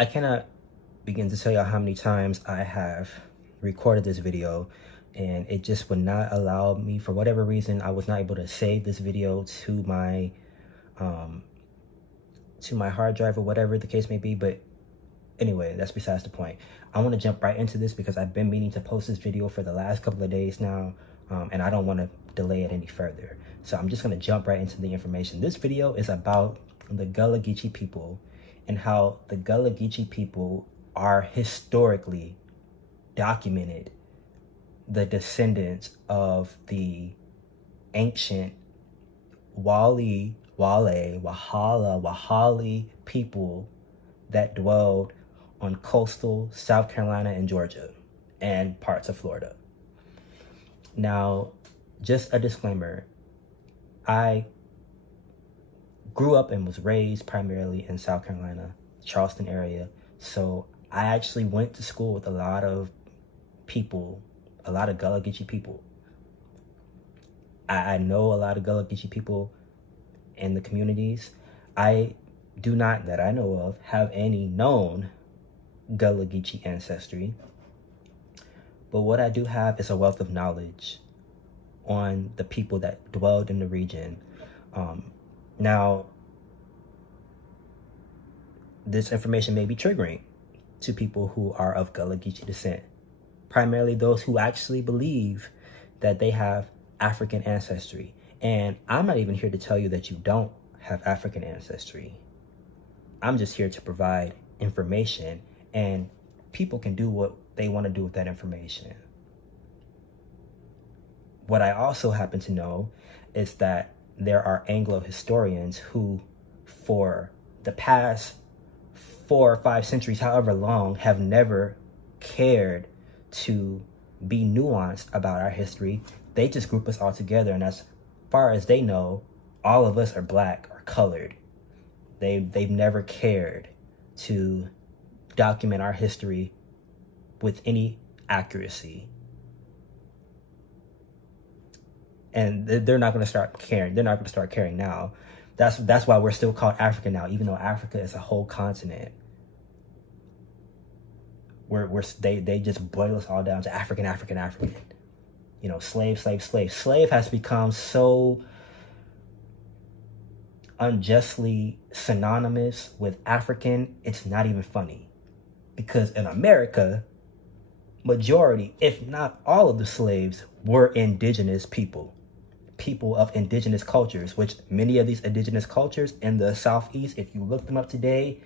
I cannot begin to tell y'all how many times I have recorded this video and it just would not allow me, for whatever reason. I was not able to save this video to my hard drive or whatever the case may be. But anyway, that's besides the point. I want to jump right into this because I've been meaning to post this video for the last couple of days now, and I don't want to delay it any further. So I'm just going to jump right into the information. This video is about the Gullah Geechee people and how the Gullah Geechee people are historically documented the descendants of the ancient Wale, Wahala, Wahali people that dwelled on coastal South Carolina and Georgia and parts of Florida. Now, just a disclaimer, I grew up and was raised primarily in South Carolina, Charleston area. So I actually went to school with a lot of people, a lot of Gullah Geechee people. I know a lot of Gullah Geechee people in the communities. I do not, that I know of, have any known Gullah Geechee ancestry. But what I do have is a wealth of knowledge on the people that dwelled in the region. Now, this information may be triggering to people who are of Gullah Geechee descent, primarily those who actually believe that they have African ancestry. And I'm not even here to tell you that you don't have African ancestry. I'm just here to provide information, and people can do what they want to do with that information. What I also happen to know is that there are Anglo historians who, for the past 4 or 5 centuries, however long, have never cared to be nuanced about our history. They just group us all together, and as far as they know, all of us are black or colored. They've never cared to document our history with any accuracy. And they're not going to start caring. They're not going to start caring now. That's why we're still called Africa now, even though Africa is a whole continent. They just boil us all down to African. You know, slave. Slave has become so unjustly synonymous with African, it's not even funny. Because in America, majority, if not all of the slaves, were indigenous people of indigenous cultures, which many of these indigenous cultures in the Southeast, if you look them up today,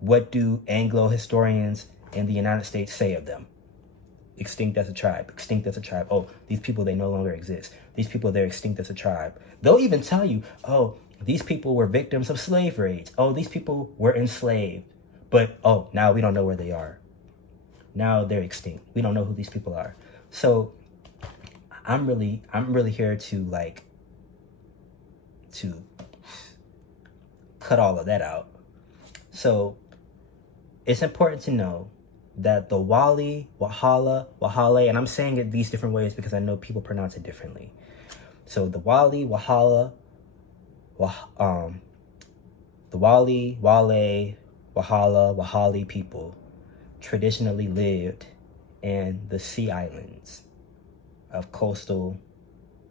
what do Anglo historians in the United States say of them? Extinct as a tribe, extinct as a tribe. Oh, these people, they no longer exist. These people, they're extinct as a tribe. They'll even tell you, oh, these people were victims of slave raids. Oh, these people were enslaved. But, oh, now we don't know where they are. Now they're extinct. We don't know who these people are. So I'm really here to cut all of that out. So it's important to know that the Wale, Wahala, Wahale, and I'm saying it these different ways because I know people pronounce it differently. So the Wale, Wahala, the Wale, Wahala, Wahali people traditionally lived in the Sea Islands of coastal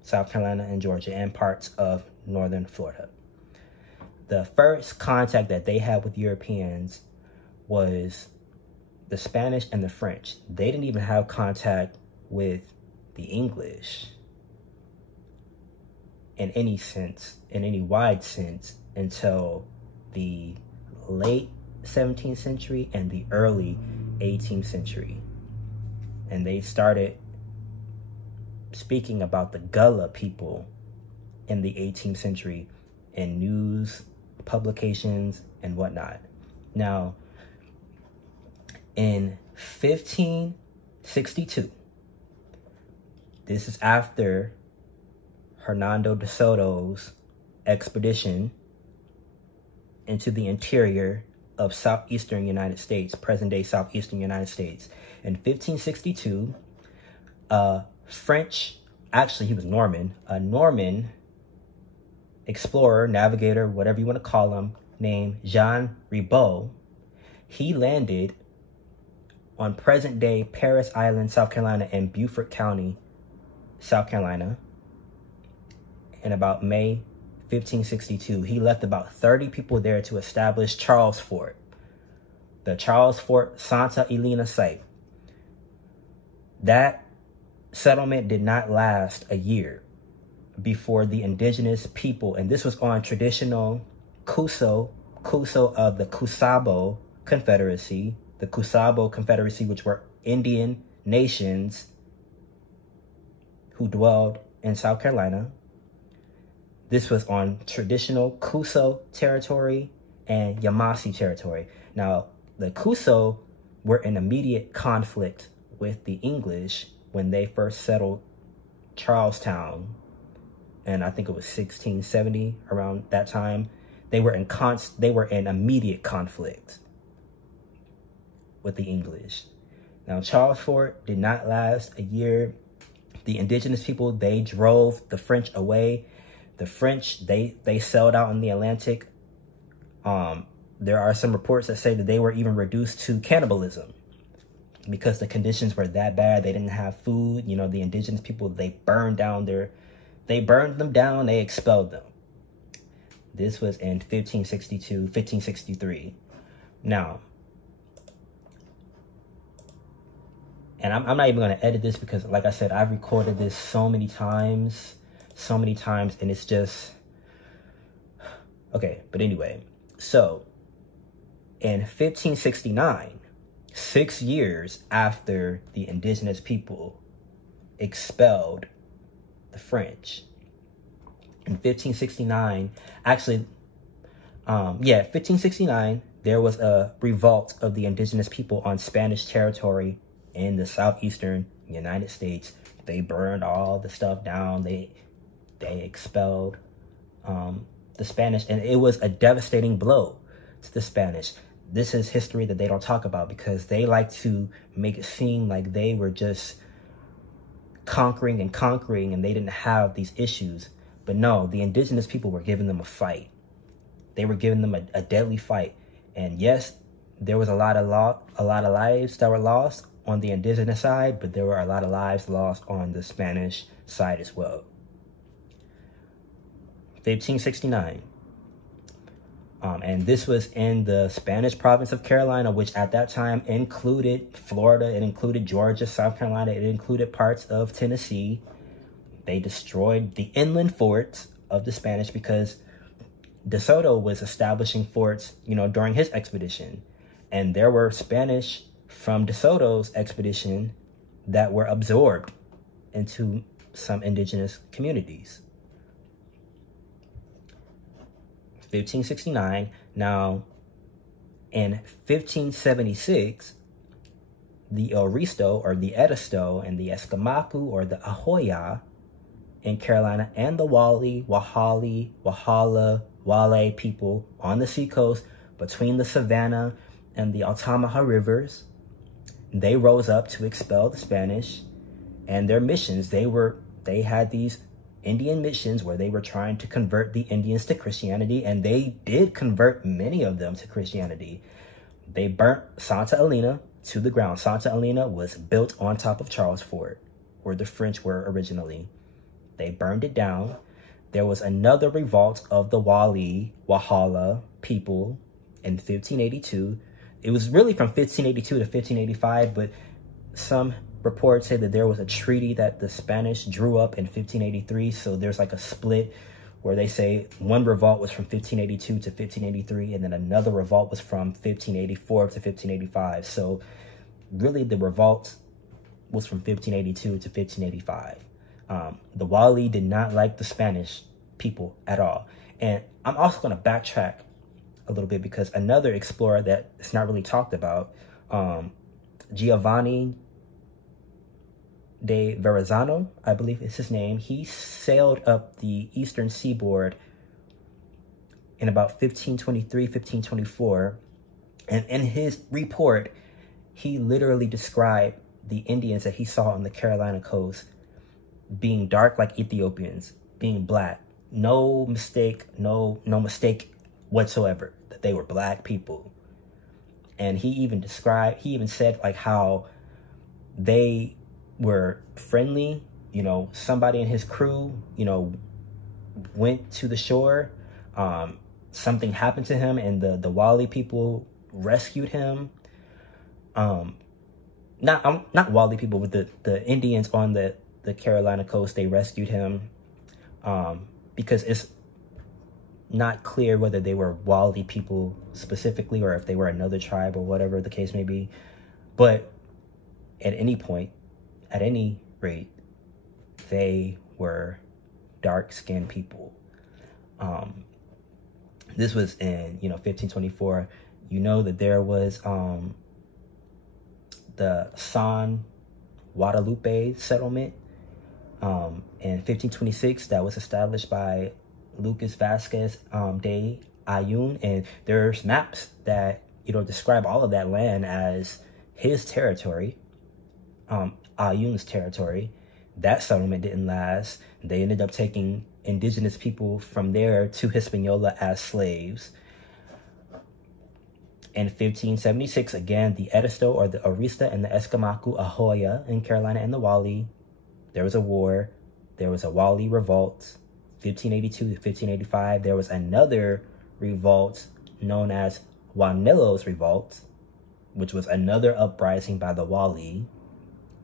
South Carolina and Georgia and parts of northern Florida. The first contact that they had with Europeans was the Spanish and the French. They didn't even have contact with the English in any sense, in any wide sense, until the late 17th century and the early 18th century. And they started speaking about the Gullah people in the 18th century in news publications and whatnot. Now, in 1562, this is after Hernando de Soto's expedition into the interior of southeastern United States, present-day southeastern United States. In 1562, French, actually he was Norman, a Norman explorer, navigator, whatever you want to call him, named Jean Ribault, He landed on present-day Parris Island, South Carolina, and Beaufort County, South Carolina, in about May 1562. He left about 30 people there to establish Charles Fort, the Charles Fort Santa Elena site. That settlement did not last a year before the indigenous people, and this was on traditional Kuso of the Kusabo Confederacy, which were Indian nations who dwelled in South Carolina. This was on traditional Kuso territory and Yamasee territory. Now, the Kuso were in immediate conflict with the English when they first settled Charlestown, and I think it was 1670, around that time. They were in immediate conflict with the English. Now, Charles Fort did not last a year. The indigenous people, they drove the French away. The French, they sailed out in the Atlantic. There are some reports that say that they were even reduced to cannibalism because the conditions were that bad. They didn't have food. You know, the indigenous people, they burned them down, they expelled them. This was in 1563. Now, and I'm not even going to edit this because, like I said, I've recorded this so many times, and it's just, okay. But anyway, so in 1569, 6 years after the indigenous people expelled the French, in 1569, actually, 1569, there was a revolt of the indigenous people on Spanish territory in the southeastern United States. They burned all the stuff down. They expelled the Spanish, and it was a devastating blow to the Spanish. This is history that they don't talk about because they like to make it seem like they were just conquering and they didn't have these issues. But no, the indigenous people were giving them a fight. They were giving them a deadly fight. And yes, there was a lot of lives that were lost on the indigenous side, but there were a lot of lives lost on the Spanish side as well. 1569. And this was in the Spanish province of Carolina, which at that time included Florida, it included Georgia, South Carolina, it included parts of Tennessee. They destroyed the inland forts of the Spanish because De Soto was establishing forts, you know, during his expedition. And there were Spanish from De Soto's expedition that were absorbed into some indigenous communities. 1569. Now, in 1576, the Oristo or the Edisto and the Escamacu or the Ahoya in Carolina and the Wali, Wahali, Wahala, Guale people on the seacoast between the Savannah and the Altamaha rivers, they rose up to expel the Spanish and their missions. They had these Indian missions where they were trying to convert the Indians to Christianity, and they did convert many of them to Christianity. They burnt Santa Elena to the ground. Santa Elena was built on top of Charles Fort, where the French were originally. They burned it down. There was another revolt of the Wali, Wahala people in 1582. It was really from 1582 to 1585, but some reports say that there was a treaty that the Spanish drew up in 1583. So there's like a split where they say one revolt was from 1582 to 1583, and then another revolt was from 1584 to 1585. So really the revolt was from 1582 to 1585. The Wali did not like the Spanish people at all. And I'm also going to backtrack a little bit because another explorer that it's not really talked about, Giovanni de Verrazano, I believe is his name. He sailed up the eastern seaboard in about 1523, 1524. And in his report, he literally described the Indians that he saw on the Carolina coast being dark like Ethiopians, being black. No mistake whatsoever that they were black people. And he even said like how they were friendly. You know, somebody in his crew, you know, went to the shore. Something happened to him, and the Wahali people rescued him. Not Wahali people, but the Indians on the Carolina coast, they rescued him. Because it's not clear whether they were Wahali people specifically or if they were another tribe or whatever the case may be. But at any rate, they were dark-skinned people. This was in, 1524. You know that there was the San Guadalupe settlement in 1526 that was established by Lucas Vasquez de Ayun, and there's maps that describe all of that land as his territory, Ayun's territory. That settlement didn't last. They ended up taking indigenous people from there to Hispaniola as slaves. In 1576, again, the Edisto or the Arista and the Escamacu Ahoya in Carolina and the Wahali, there was a war. There was a Wahali revolt. 1582 to 1585, there was another revolt known as Juanillo's Revolt, which was another uprising by the Wahali.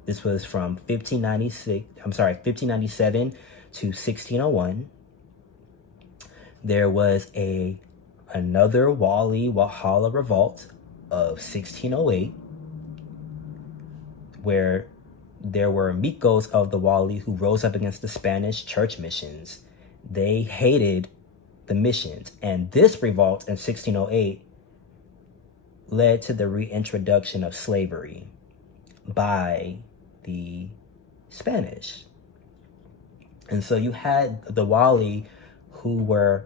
This was from 1597 to 1601. There was another Wahala revolt of 1608, where there were Micos of the Wahali who rose up against the Spanish church missions. They hated the missions, and this revolt in 1608 led to the reintroduction of slavery by the Spanish. And so you had the Wahali who were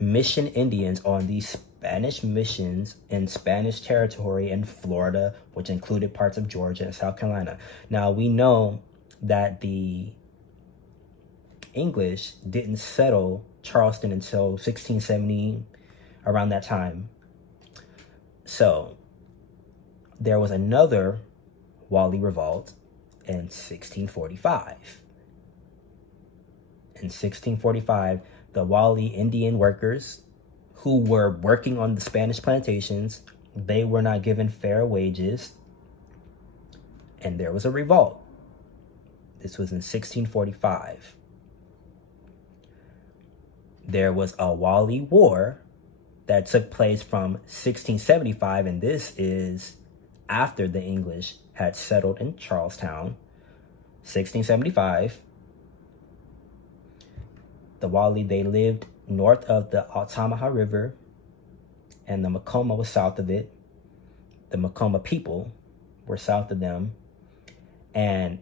mission Indians on these Spanish missions in Spanish territory in Florida, which included parts of Georgia and South Carolina. Now, we know that the English didn't settle Charleston until 1670, around that time. So there was another Wahali revolt in 1645. In 1645, the Wahali Indian workers who were working on the Spanish plantations, they were not given fair wages, and there was a revolt. This was in 1645. There was a Wahali War that took place from 1675, and this is after the English had settled in Charlestown. 1675, the Wahali, they lived north of the Altamaha River, and the Macoma was south of it. The Macoma people were south of them, and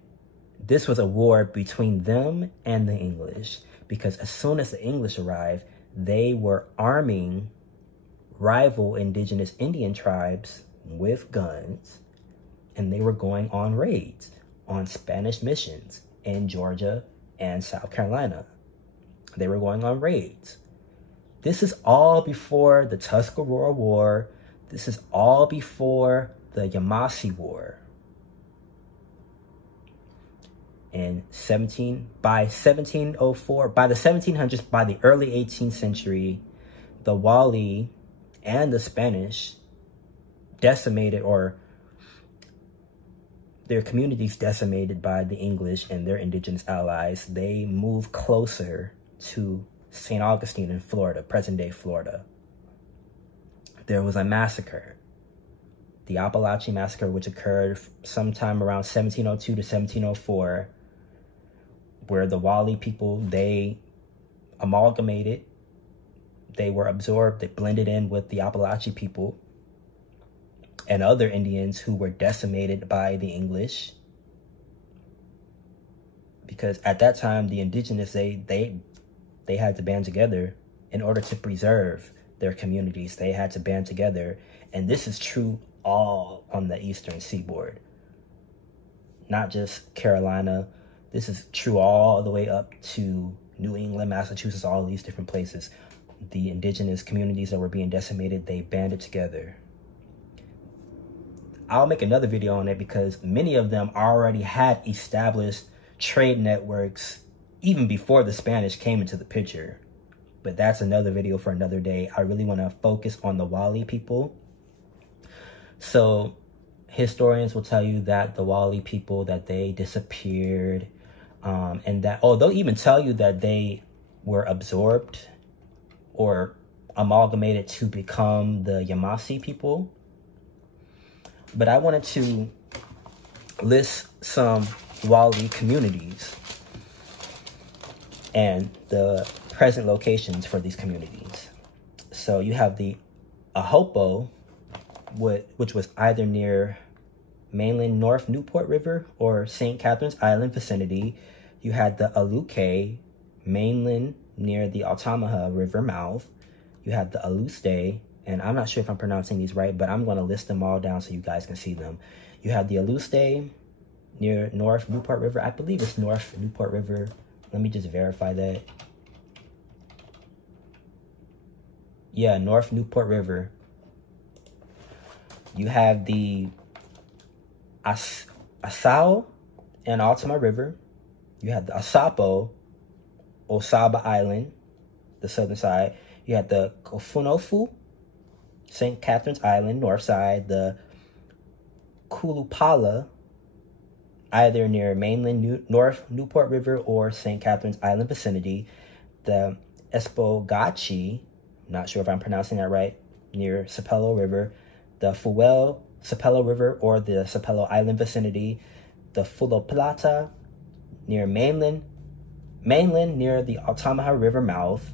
this was a war between them and the English, because as soon as the English arrived, they were arming rival indigenous Indian tribes with guns, and they were going on raids on Spanish missions in Georgia and South Carolina. They were going on raids. This is all before the Tuscarora War. This is all before the Yamasee War. In by the 1700s, by the early 18th century, the Wahali and the Spanish decimated, or their communities decimated by the English and their indigenous allies. They moved closer to St. Augustine in Florida, present-day Florida. There was a massacre, the Appalachian Massacre, which occurred sometime around 1702 to 1704, where the Wahali people, they amalgamated, they were absorbed, they blended in with the Appalachian people and other Indians who were decimated by the English. Because at that time, the indigenous, they had to band together in order to preserve their communities. They had to band together. And this is true all on the eastern seaboard, not just Carolina. This is true all the way up to New England, Massachusetts, all these different places. The indigenous communities that were being decimated, they banded together. I'll make another video on it because many of them already had established trade networks even before the Spanish came into the picture. But that's another video for another day. I really want to focus on the Wahali people. So historians will tell you that the Wahali people, that they disappeared, and that, oh, they'll even tell you that they were absorbed or amalgamated to become the Yamasee people. But I wanted to list some Wahali communities and the present locations for these communities. So you have the Ahopo, which was either near mainland North Newport River or St. Catharines Island vicinity. You had the Aluke, mainland near the Altamaha River mouth. You had the Aluste, and I'm not sure if I'm pronouncing these right, but I'm going to list them all down so you guys can see them. You have the Aluste near North Newport River. I believe it's North Newport River. Let me just verify that. Yeah, North Newport River. You have the Asao and Altima River. You have the Asapo, Osaba Island, the southern side. You have the Kofunofu, St. Catharines Island, north side. The Kulupala, either near mainland North Newport River or St. Catharines Island vicinity. The Espogachi, not sure if I'm pronouncing that right, near Sapelo River. The Fuel Sapelo River or the Sapelo Island vicinity. The Fulo Plata, near mainland near the Altamaha River mouth.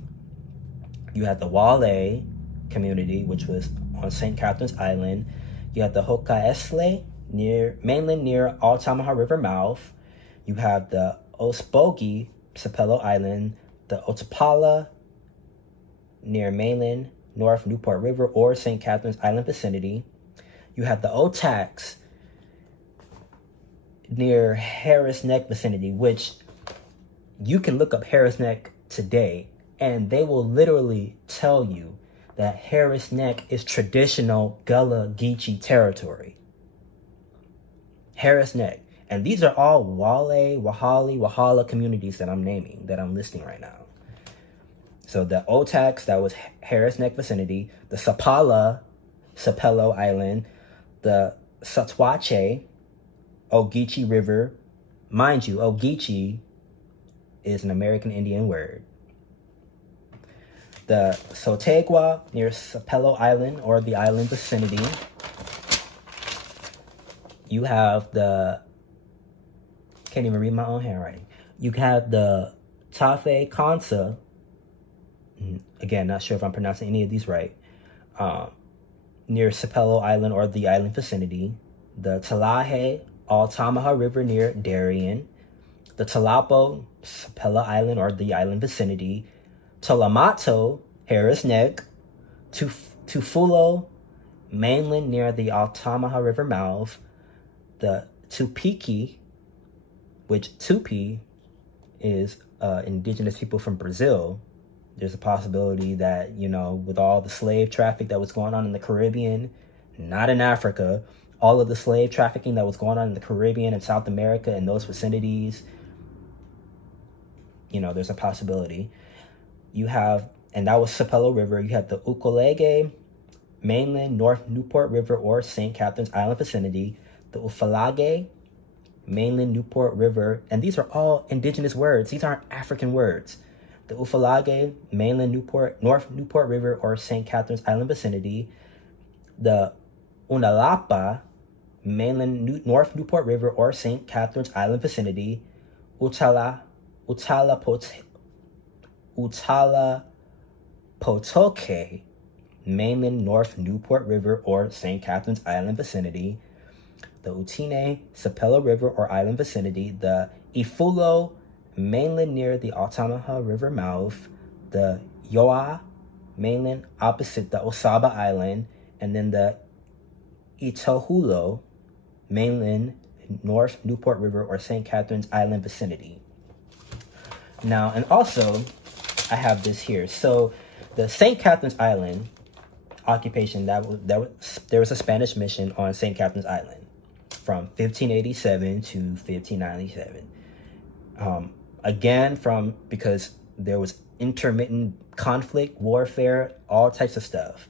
You had the Guale community, which was on St. Catharines Island. You had the Hokaesle, mainland near Altamaha River mouth. You have the Osbogi, Sapelo Island. The Otapala, near mainland North Newport River or St. Catharines Island vicinity. You have the Otax, near Harris Neck vicinity, which you can look up Harris Neck today and they will literally tell you that Harris Neck is traditional Gullah Geechee territory. Harris Neck. And these are all Guale, Wahali, Wahala communities that I'm naming, that I'm listing right now. So the Otax, that was Harris Neck vicinity. The Sapala, Sapelo Island. The Satwache, OGEECHEE River. Mind you, OGEECHEE is an American Indian word. The Sotegua near Sapelo Island or the island vicinity. You have the, can't even read my own handwriting. You have the Tafe Kansa, again, not sure if I'm pronouncing any of these right, near Sapelo Island or the island vicinity. The Talahe, Altamaha River near Darien. The Talapo, Sapelo Island or the island vicinity. Tolamato, Harris Neck. Tufulo, mainland near the Altamaha River mouth. The Tupiki, which Tupi is indigenous people from Brazil. There's a possibility that, you know, with all the slave traffic that was going on in the Caribbean, not in Africa, all of the slave trafficking that was going on in the Caribbean and South America and those vicinities, you know, there's a possibility. You have, and that was Sapelo River. You have the Ukolege, mainland North Newport River or St. Catharines Island vicinity. The Ufalage, mainland Newport River. And these are all indigenous words. These aren't African words. The Ufalage, mainland North Newport River or St. Catharines Island vicinity. The Unalapa, mainland North Newport River or St. Catharines Island vicinity. Potoke, mainland North Newport River or St. Catharines Island vicinity. The Utine, Sapelo River or island vicinity. The Ifulo, mainland near the Altamaha River mouth. The Yoa, mainland opposite the Osaba Island. And then the Itohulo, mainland North Newport River or St. Catharines Island vicinity. Now, and also, I have this here. So, the St. Catharines Island, occupation, there was a Spanish mission on St. Catherine's Island from 1587 to 1597. Again, because there was intermittent conflict, warfare, all types of stuff.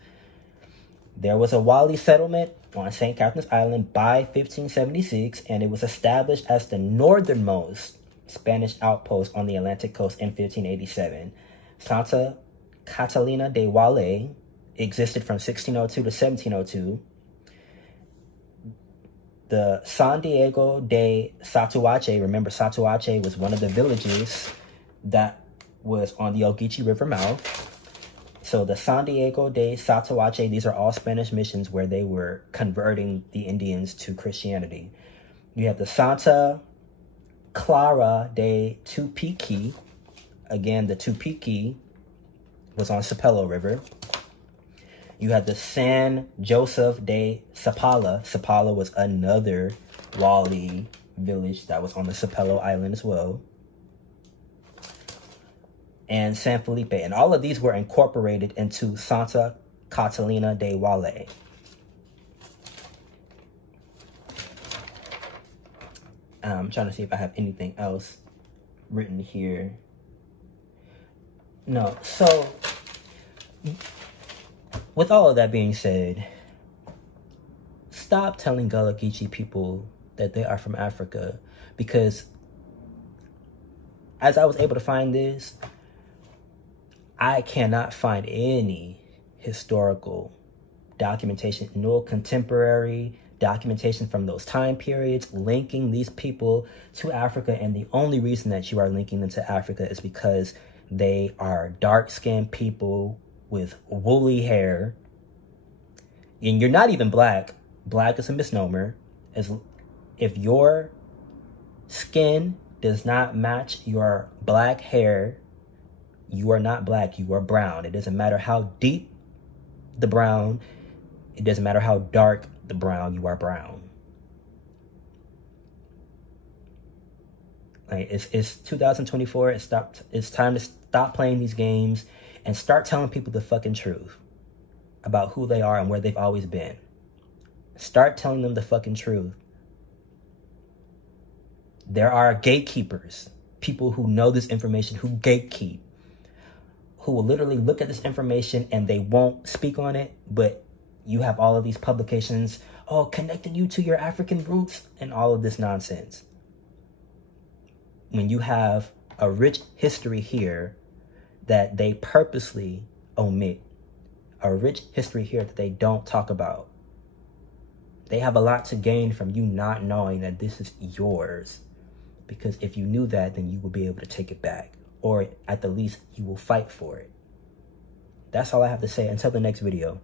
There was a Wahali settlement on St. Catherine's Island by 1576, and it was established as the northernmost Spanish outpost on the Atlantic coast in 1587. Santa Catalina de Guale existed from 1602 to 1702. The San Diego de Satuache, remember Satuache was one of the villages that was on the Ogeechee River mouth. So the San Diego de Satuache, these are all Spanish missions where they were converting the Indians to Christianity. You have the Santa Clara de Tupiqui. Again, the Tupiqui was on Sapelo River. You had the San Joseph de Sapala. Sapala was another Wahali village that was on the Sapelo Island as well. And San Felipe. And all of these were incorporated into Santa Catalina de Guale. I'm trying to see if I have anything else written here. No, so with all of that being said, stop telling Gullah Geechee people that they are from Africa, because as I was able to find this, I cannot find any historical documentation, no contemporary documentation from those time periods linking these people to Africa. And the only reason that you are linking them to Africa is because they are dark-skinned people with woolly hair. And you're not even black. Black is a misnomer. If your skin does not match your black hair, you are not black, you are brown. It doesn't matter how deep the brown, it doesn't matter how dark the brown, you are brown. Like, it's 2024, it's time to stop playing these games and start telling people the fucking truth about who they are and where they've always been. Start telling them the fucking truth. There are gatekeepers, people who know this information, who gatekeep, who will literally look at this information and they won't speak on it, but you have all of these publications, connecting you to your African roots and all of this nonsense. When you have a rich history here that they purposely omit, a rich history here that they don't talk about. They have a lot to gain from you not knowing that this is yours. Because if you knew that, then you will be able to take it back. Or at the least, you will fight for it. That's all I have to say. Until the next video.